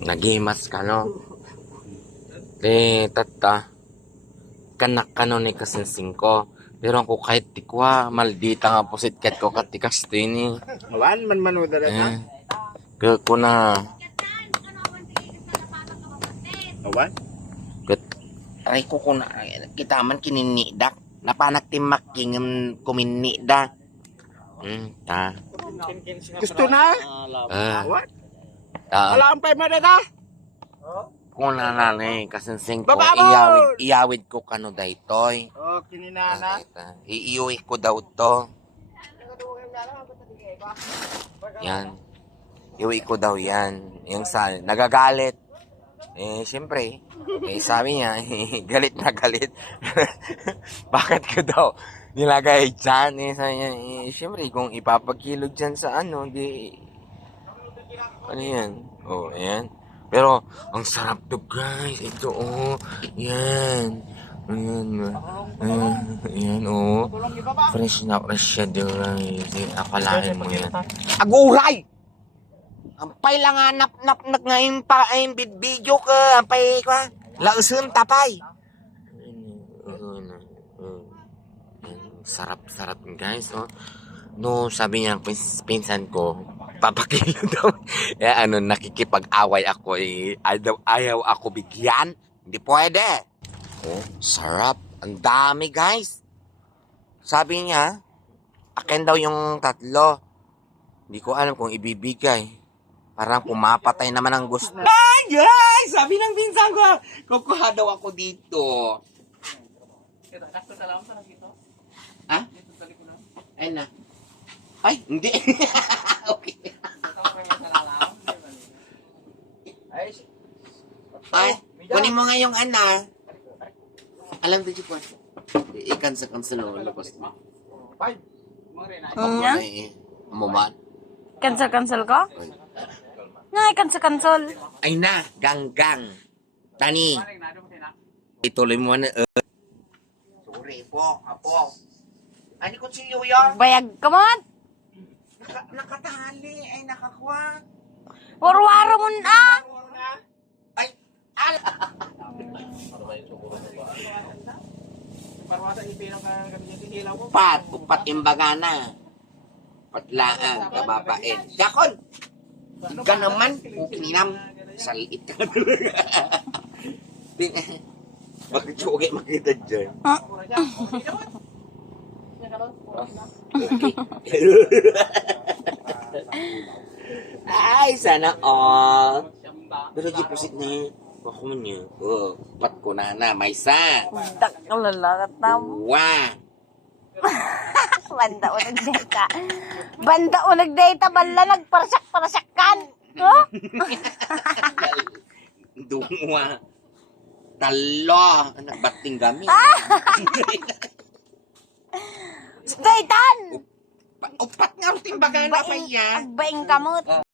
Nagimas ka, no? Tata, kanak ka no ni kasinsing ko. Pero ako kahit tikwa, maldita nga pusit kat ko katikas din eh. Awan, man udah na. Kaya ko na, Awan? aray ko na, kita man kininidak. Napanak timak kingam kuminidak. Ta. Gusto na? Awan? Alam pa mo na. Kung nanay, kasinsing ko, Bababol! iyawid ko kano daytoy. Oh, kininana. Iiuwi ko daw to. Yan. Iuwi ko daw yan. Yung sa, nagagalit. Siyempre, sabi niya, galit na galit. Bakit ko daw nilagay dyan? Sabi niya, siyempre, kung ipapagkilog dyan sa ano, di, ano yan? Oh, ayan. Pero, ang sarap to guys. Ito, oh. Yan. Ayan. Ayan, oh. Fresh na fresh siya guys. Akalain mo yan. Aguray! Ampay lang nga nap ngayon pa ay video ka. Ampay ka. Lausun tapay. Sarap guys, oh. No, sabi niya, pinsan ko, papakilo daw. Nakikipag-away ako, ayaw ako bigyan. Hindi pwede. Oh, sarap. Ang dami, guys. Sabi niya, akin daw yung 3. Hindi ko alam kung ibibigay. Parang pumapatay naman ang gusto. Ay, guys! Sabi ng pinsan ko, kukuha daw ako dito. Ha? Ay na. Ay, hindi. Okay. Ay, kunin mo nga yung ana. Alam din po. Ikan sa kanselo labas mo. Muman. Cancel ko? Nga, cancel. Ay na, ganggang. Tani. Ituloy mo na. Sorry po, apo. Ani ko si Yuya. Bayag ka man. Nakatali, ay nakakuha. Waro-waro mo na. Ay, ala. Upat imbaga na. Patlaan, kababain. Yakon! Ika naman, ukinam. Salit ka Bakit sugi makita dyan? Ay, sana all. Pero di pusit na yun. Bako man yun. Pat ko na may sa. Tak lalakat na mo. Wah. Banda o nagdata. Banda o nagdata. Bala nagparasak-parasak kan. Huh? Dunga. Talo. Nagbating gamit. Daytan! Upat nga ang timbagan na pa yan. Agbaing kamot.